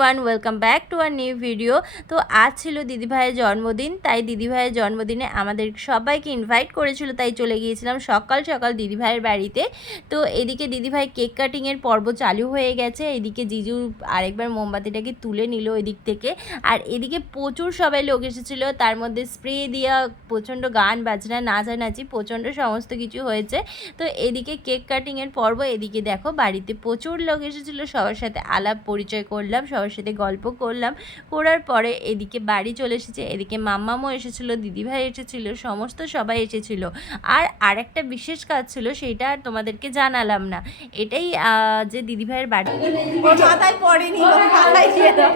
One welcome back to our new video তো আজ ছিল দিদিভাইয়ের জন্মদিন, তাই দিদিভাইয়ের জন্মদিনে আমাদের সবাইকে ইনভাইট করেছিল, তাই চলে গিয়েছিলাম সকাল সকাল দিদিভাইয়ের বাড়িতে। তো এদিকে দিদিভাই কেক কাটিংয়ের পর্ব চালু হয়ে গেছে, এদিকে জিজু আরেকবার মোমবাতিটাকে তুলে নিল এদিক থেকে। আর এদিকে প্রচুর সবাই লোক এসেছিল, তার মধ্যে স্প্রে দিয়া প্রচণ্ড গান, বাজনা, নাচানাচি, প্রচণ্ড সমস্ত কিছু হয়েছে। তো এদিকে কেক কাটিংয়ের পর্ব, এদিকে দেখো বাড়িতে প্রচুর লোক এসেছিল, সবার সাথে আলাপ পরিচয় করলাম, সবার সাথে গল্প করলাম। করার পরে এদিকে বাড়ি চলে এসেছে এদিকে মাম্মামও এসেছিল দিদিভাই এসেছিল সমস্ত সবাই এসেছিল। আর আরেকটা বিশেষ কাজ ছিল সেটা আর তোমাদেরকে জানালাম না। এটাই যে দিদিভাইয়ের বাড়ি। মাথায় পড়েনি ওর মাথায় দিয়ে দাও।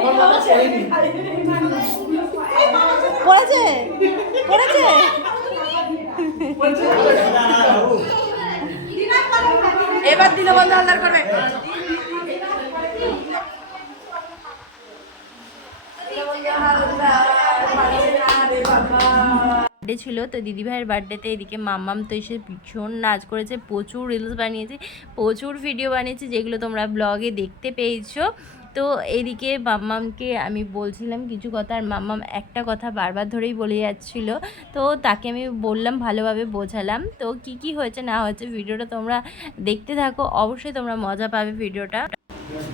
পড়েছে? পড়েছে? এবার দীনবন্ধু হালদার করবে। বার্থডে ছিল, তো দিদিভাইয়ের বার্থডেতে এদিকে মাম্মাম তো এসে ভীষণ নাচ করেছে, প্রচুর রিলস বানিয়েছে, প্রচুর ভিডিও বানিয়েছে, যেগুলো তোমরা ব্লগে দেখতে পেয়েছ। তো এদিকে মাম্মামকে আমি বলছিলাম কিছু কথা, আর মাম্মাম একটা কথা বারবার ধরেই বলে যাচ্ছিল। তো তাকে আমি বললাম, ভালোভাবে বোঝালাম। তো কি কি হয়েছে, না হয়েছে, ভিডিওটা তোমরা দেখতে থাকো। অবশ্যই তোমরা মজা পাবে ভিডিওটা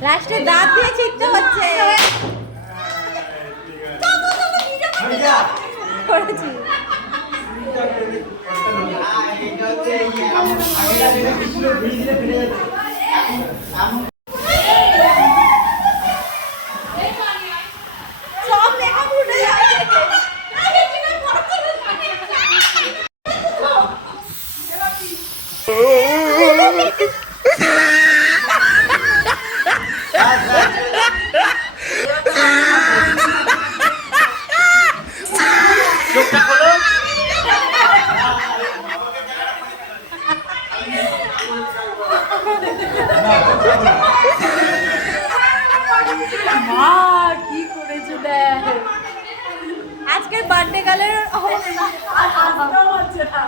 লাস্টে দাঁত দিয়ে ছিটতে হচ্ছে। করেছি। সব মা কি করেছ দেখ। আজকের বার্থডে গালের অবস্থা আর হাসতেও হচ্ছে না।